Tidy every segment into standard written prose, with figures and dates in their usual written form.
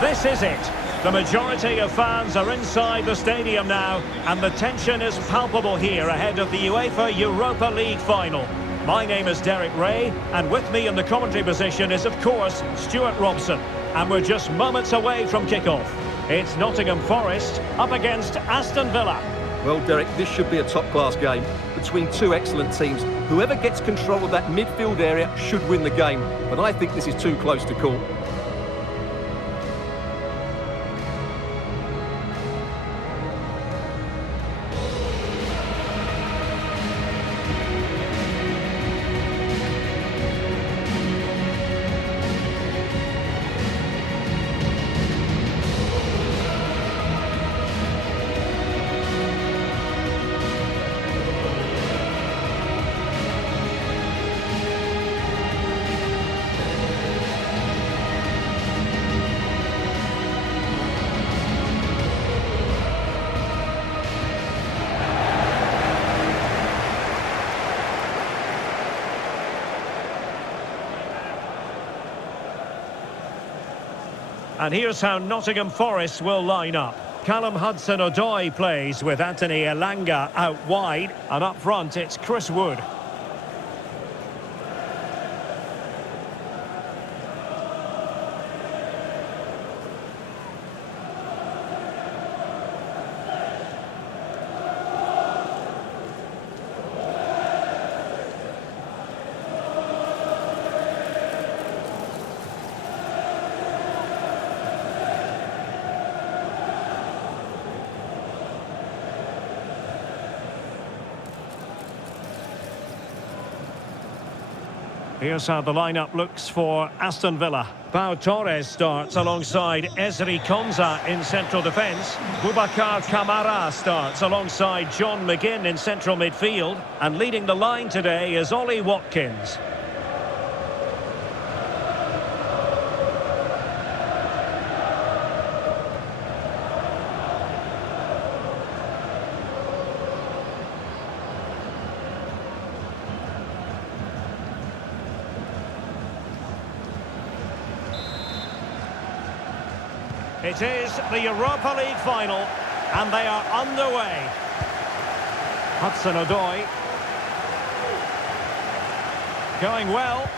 This is it. The majority of fans are inside the stadium now, and the tension is palpable here ahead of the UEFA Europa League final. My name is Derek Ray, and with me in the commentary position is, of course, Stuart Robson. And we're just moments away from kickoff. It's Nottingham Forest up against Aston Villa. Well, Derek, this should be a top-class game between two excellent teams. Whoever gets control of that midfield area should win the game, but I think this is too close to call. And here's how Nottingham Forest will line up. Callum Hudson-Odoi plays with Anthony Elanga out wide. And up front, it's Chris Wood. Here's how the lineup looks for Aston Villa. Pau Torres starts alongside Ezri Konsa in central defence. Boubacar Kamara starts alongside John McGinn in central midfield. And leading the line today is Ollie Watkins. It is the Europa League final, and they are underway. Hudson-Odoi. Going well.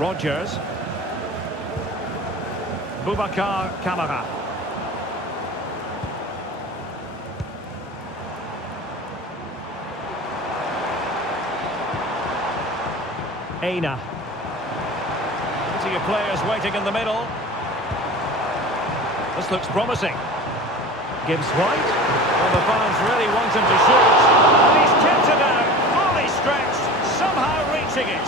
Rodgers. Boubacar Kamara. Aina. Plenty of players waiting in the middle. This looks promising. Gibbs White. Well, the fans really want him to shoot. And he's kept it out. Fully stretched. Somehow reaching it.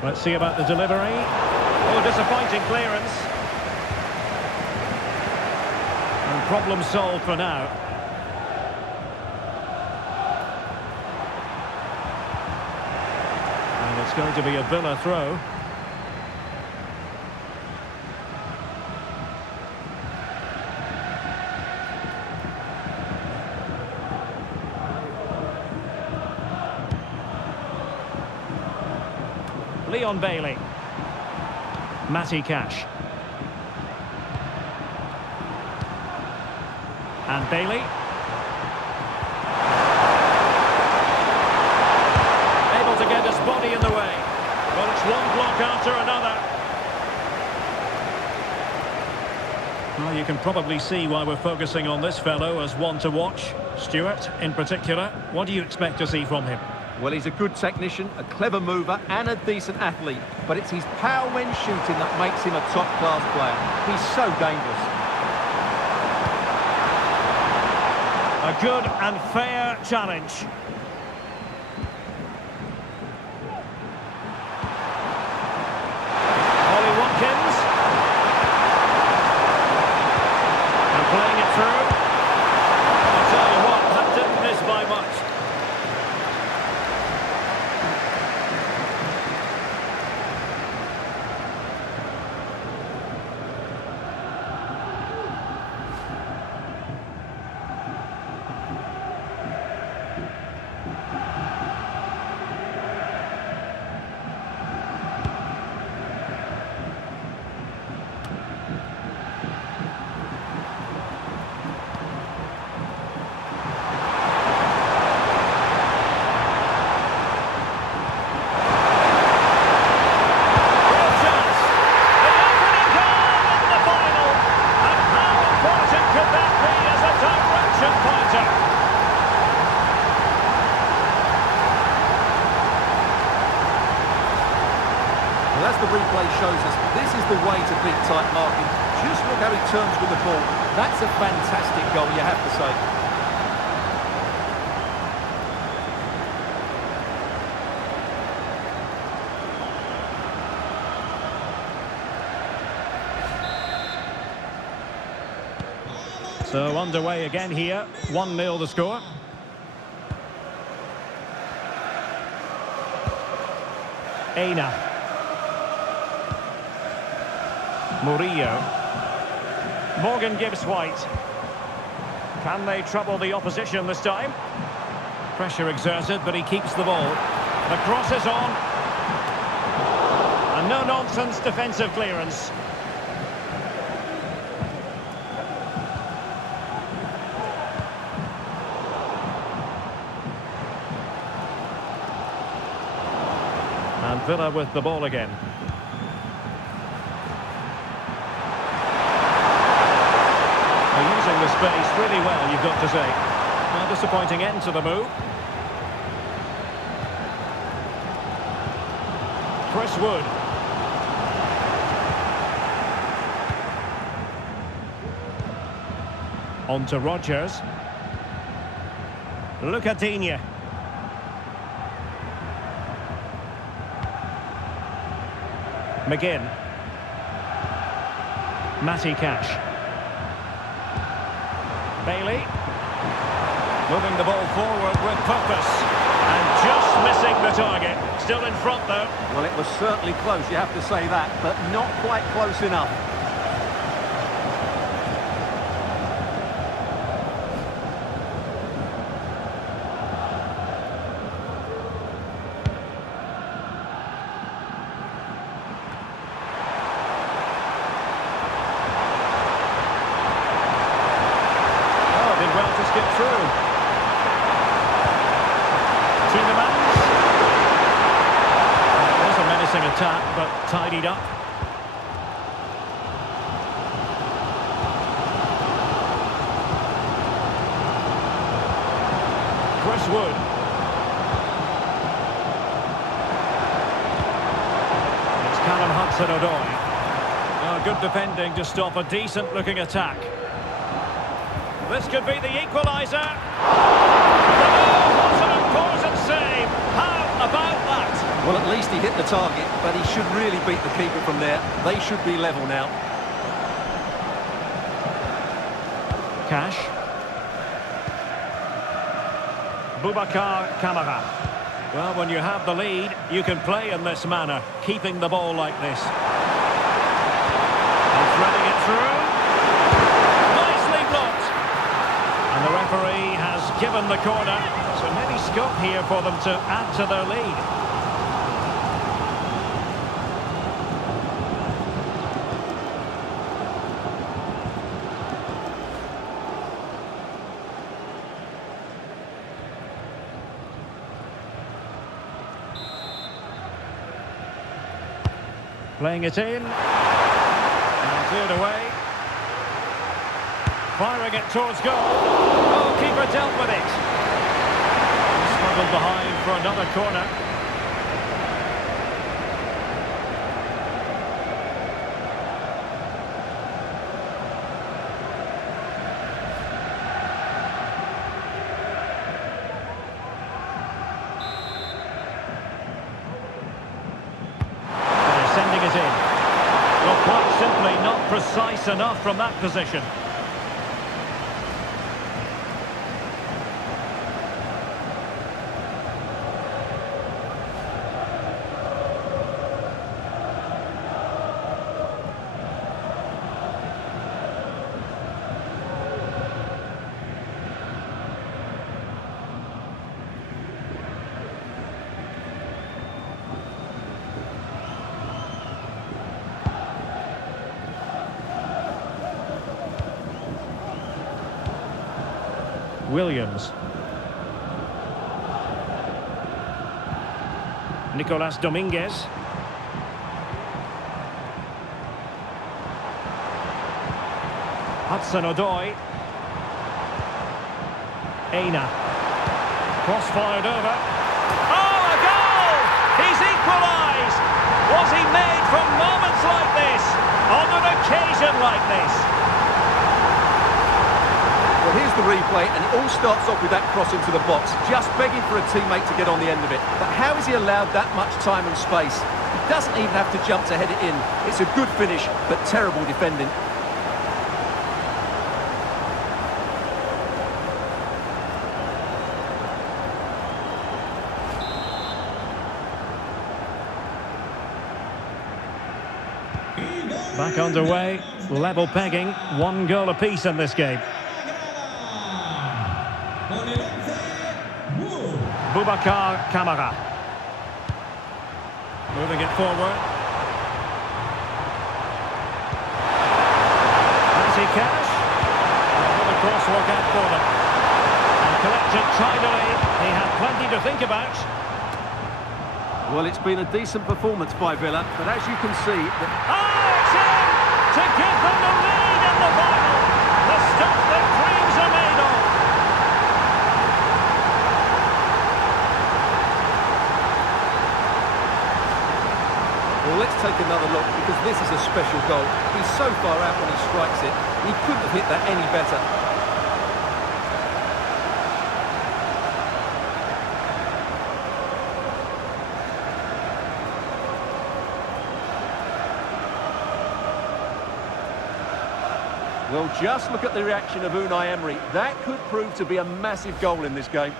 Let's see about the delivery. Oh, disappointing clearance. And problem solved for now. And it's going to be a Villa throw. Leon Bailey. Matty Cash. And Bailey. Able to get his body in the way. Well, it's one block after another. Well, you can probably see why we're focusing on this fellow as one to watch. Stuart, in particular, what do you expect to see from him? Well, he's a good technician, a clever mover and a decent athlete. But it's his power when shooting that makes him a top-class player. He's so dangerous. A good and fair challenge. the replay shows us, this is the way to beat tight marking. Just look how he turns with the ball. That's a fantastic goal, you have to say. So underway again here, 1-0 the score. Aina. Murillo. Morgan Gibbs-White. Can they trouble the opposition this time? Pressure exerted, but he keeps the ball. The cross is on. A no-nonsense defensive clearance. And Villa with the ball again. They're using the space really well, you've got to say. A disappointing end to the move. Chris Wood. On to Rodgers. Lucadinha. McGinn. Matty Cash. Bailey. Moving the ball forward with purpose. And just missing the target. Still in front though. Well, it was certainly close, you have to say that, but not quite close enough. Well to skip through. Tielemans. It was a menacing attack, but tidied up. Chris Wood. It's Callum Hudson-Odoi. Oh, good defending to stop a decent-looking attack. This could be the equaliser. Oh, what an important save. How about that? Well, at least he hit the target, but he should really beat the keeper from there. They should be level now. Cash. Boubacar Kamara. Well, when you have the lead, you can play in this manner, keeping the ball like this. And threading it through. And the referee has given the corner, so maybe scope here for them to add to their lead. Playing it in. And cleared away. Firing it towards goal. Oh, keeper dealt with it. Struggled behind for another corner. They're sending it in. Well, quite simply not precise enough from that position. Williams. Nicolas Dominguez. Hudson-Odoi. Aina. Cross fired over. Oh, a goal! He's equalised! Was he made for moments like this? On an occasion like this? Well, here's the replay, and it all starts off with that cross into the box, just begging for a teammate to get on the end of it. But how is he allowed that much time and space? He doesn't even have to jump to head it in. It's a good finish, but terrible defending. Back underway, level pegging, 1 goal apiece in this game. Boubacar Kamara. Moving it forward. Matty Cash. Will the cross work out for them? And collected tidily. He had plenty to think about. Well, it's been a decent performance by Villa, but as you can see... To give them the lead in the final. The stuff that dreams are made of. Well, let's take another look, because this is a special goal. He's so far out when he strikes it. He couldn't have hit that any better. Well, just look at the reaction of Unai Emery. That could prove to be a massive goal in this game.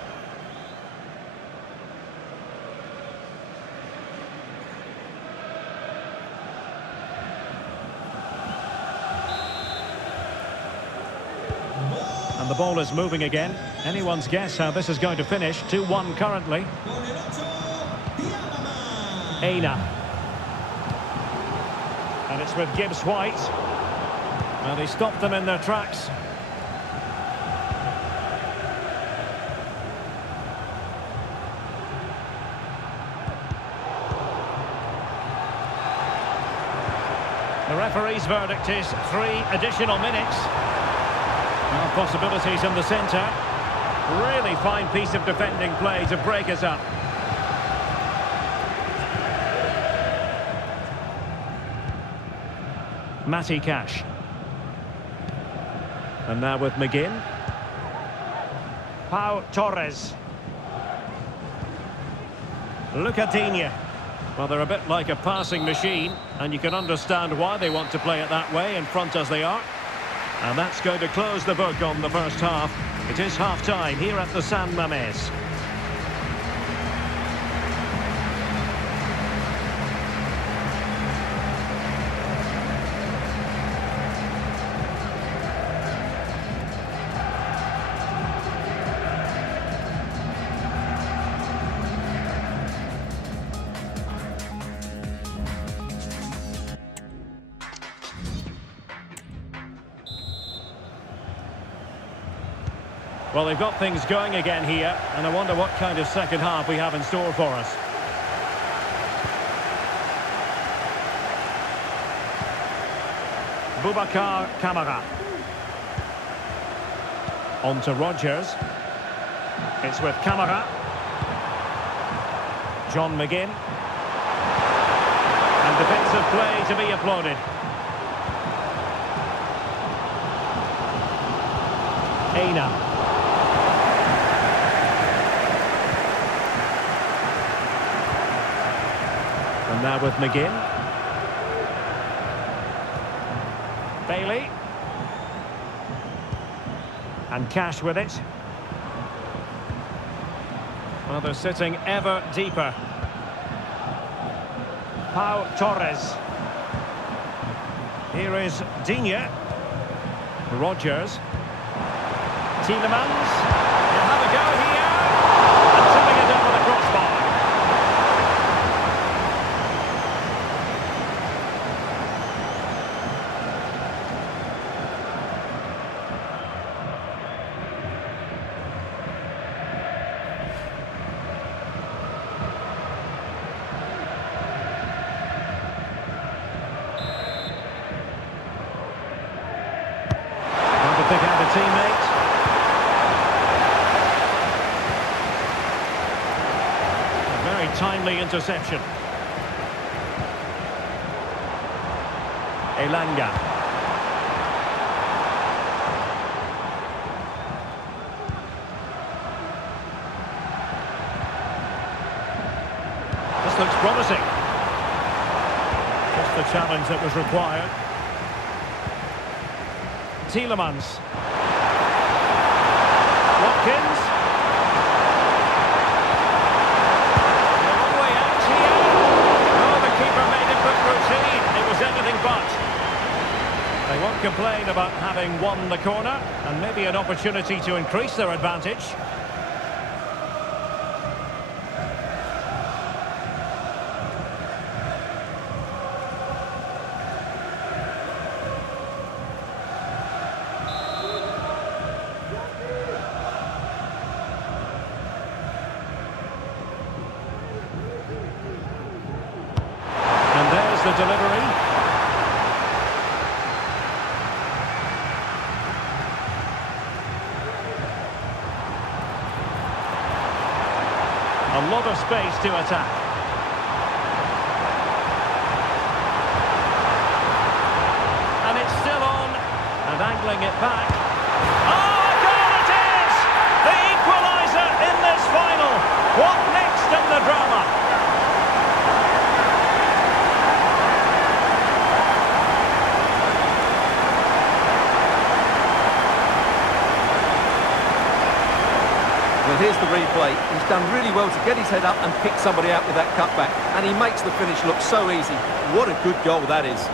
And the ball is moving again. Anyone's guess how this is going to finish. 2-1 currently. Aina. And it's with Gibbs White. Well, he stopped them in their tracks. The referee's verdict is 3 additional minutes. Well, possibilities in the centre. Really fine piece of defending play to break us up. Matty Cash. And now with McGinn. Pau Torres. Lucadinha. Well, they're a bit like a passing machine, and you can understand why they want to play it that way, in front as they are. And that's going to close the book on the first half. It is half-time here at the San Mamés. Well, they've got things going again here, and I wonder what kind of second half we have in store for us. Boubacar Kamara. On to Rodgers. It's with Kamara. John McGinn. And defensive play to be applauded. Aina. And now with McGinn. Bailey. And Cash with it. Well, they're sitting ever deeper. Pau Torres. Here is Digne. Rodgers. Tielemans. He'll have a go here. And tipping it over the crossbar. Pick out a teammate. A very timely interception. Elanga. This looks promising. Just the challenge that was required. Tielemans. Watkins. The long way out here. Oh, the keeper made it look routine. It was anything but. They won't complain about having won the corner, and maybe an opportunity to increase their advantage. The delivery. A lot of space to attack. And it's still on. And angling it back. Oh, a goal it is! The equaliser in this final. What next in the drama? Well, here's the replay. He's done really well to get his head up and pick somebody out with that cutback. And he makes the finish look so easy. What a good goal that is.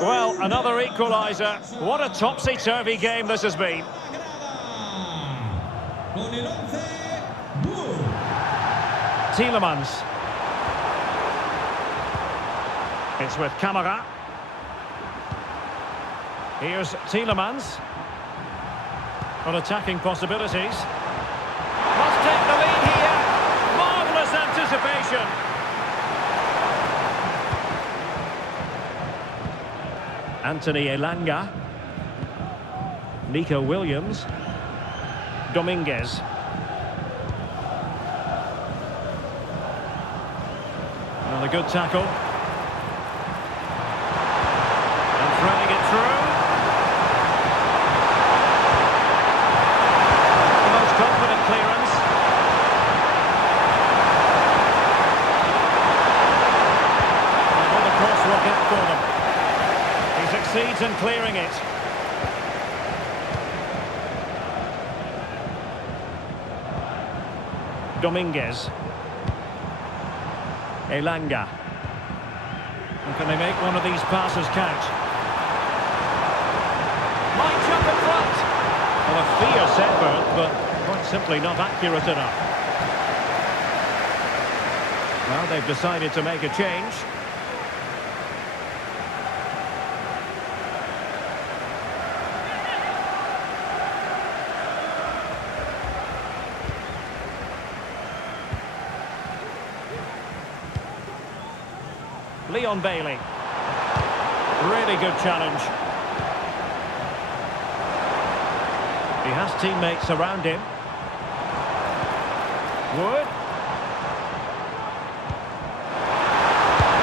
Well, another equaliser. What a topsy-turvy game this has been. Tielemans. It's with Camara. Here's Tielemans. On attacking possibilities. Must take the lead here. Marvellous anticipation. Anthony Elanga. Nico Williams. Dominguez. And a good tackle. And threading it through. The most confident clearance. And the cross will get for them. He succeeds in clearing it. Dominguez. Elanga. And can they make one of these passes count? Might jump in front. Well, a fierce effort, but quite simply not accurate enough. Well, they've decided to make a change. Leon Bailey. Really good challenge. He has teammates around him. Wood.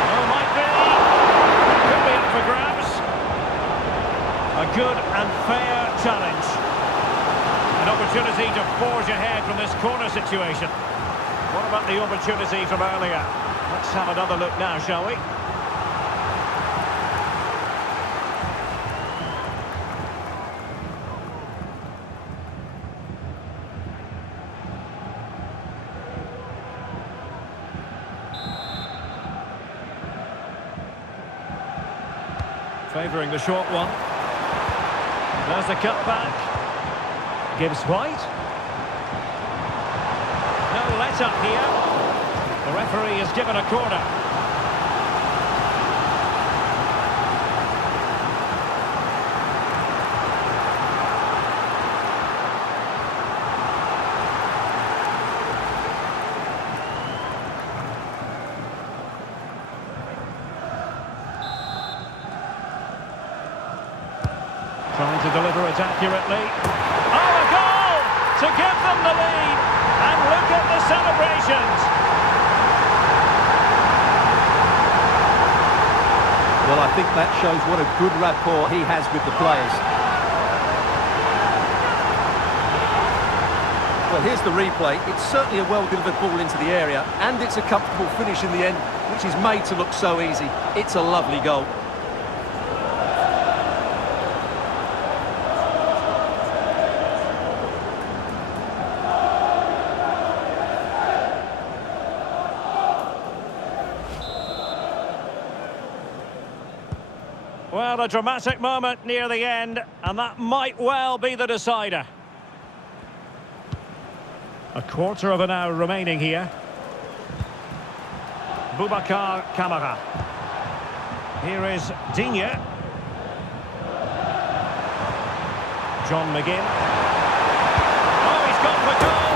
Oh, might be. Could be up for grabs. A good and fair challenge. An opportunity to forge ahead from this corner situation. What about the opportunity from earlier? Let's have another look now, shall we? Favouring the short one. There's the cutback. Gibbs White. No let-up here. The referee has given a corner. Trying to deliver it accurately. Oh, a goal to give them the lead. And look at the celebrations. Well, I think that shows what a good rapport he has with the players. Well, here's the replay. It's certainly a well-delivered ball into the area, and it's a comfortable finish in the end, which is made to look so easy. It's a lovely goal. Well, a dramatic moment near the end, and that might well be the decider. A quarter of an hour remaining here. Boubacar Kamara. Here is Digne. John McGinn. Oh, he's gone for goal!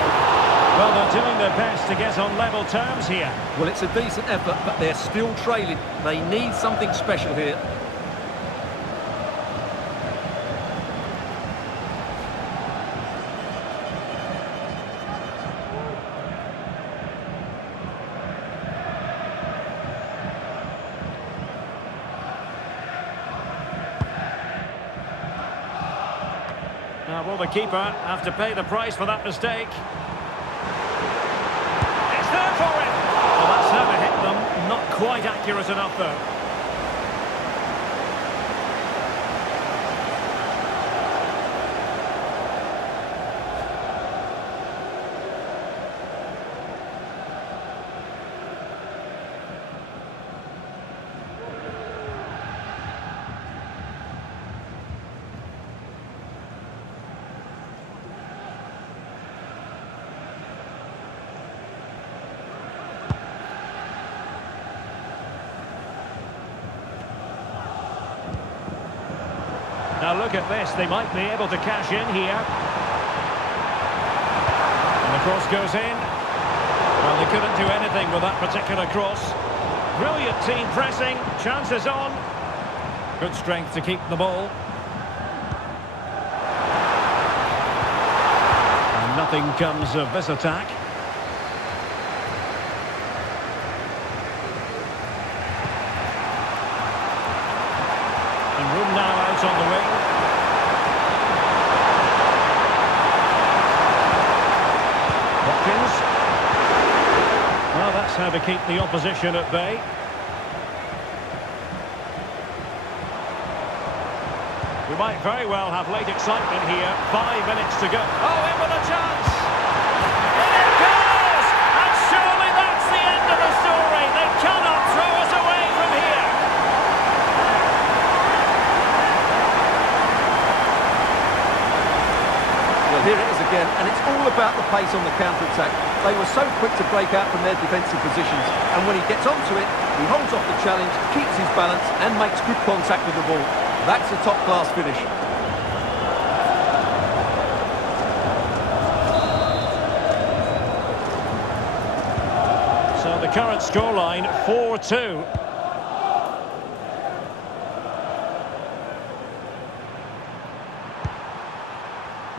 Well, they're doing their best to get on level terms here. Well, it's a decent effort, but they're still trailing. They need something special here. Now, will the keeper have to pay the price for that mistake? It's there for him! Well, that's never hit them. Not quite accurate enough, though. Now look at this, they might be able to cash in here. And the cross goes in. Well, they couldn't do anything with that particular cross. Brilliant team pressing, chances on. Good strength to keep the ball. And nothing comes of this attack. And room now out on the wing. Well, that's how to keep the opposition at bay. We might very well have late excitement here. 5 minutes to go. Oh, in with a chance! And it goes! And surely that's the end of the story. They cannot throw us away from here. Well, here it is again, and it's all about the pace on the counter-attack. They were so quick to break out from their defensive positions, and when he gets onto it, he holds off the challenge, keeps his balance, and makes good contact with the ball. That's a top-class finish. So the current scoreline, 4-2.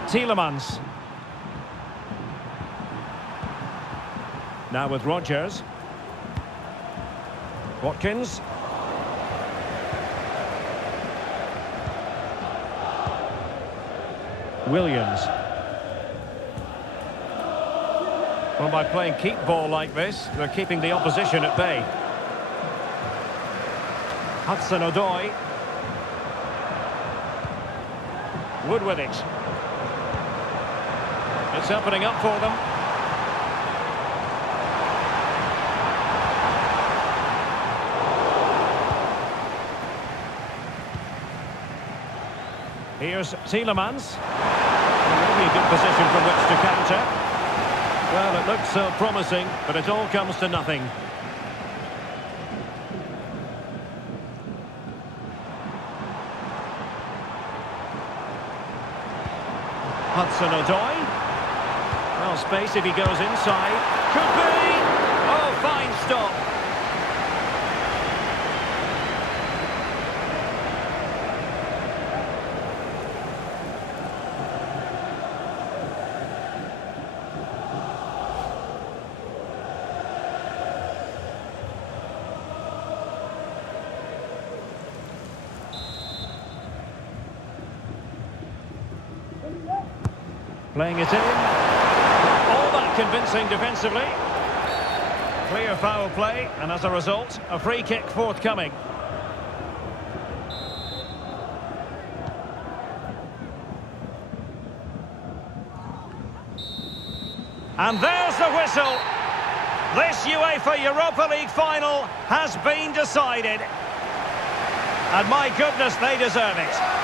Tielemans. Now with Rodgers. Watkins. Williams. Well, by playing keep ball like this, they're keeping the opposition at bay. Hudson-Odoi. Wood with it. It's opening up for them. Here's Tielemans. Maybe a good position from which to counter. Well, it looks so promising, but it all comes to nothing. Hudson-Odoi. Well, space if he goes inside. Could be! Oh, fine stop. Playing it in. All that convincing defensively. Clear foul play, and as a result, a free kick forthcoming. And there's the whistle. This UEFA Europa League final has been decided. And my goodness, they deserve it.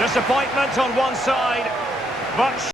Disappointment on one side, but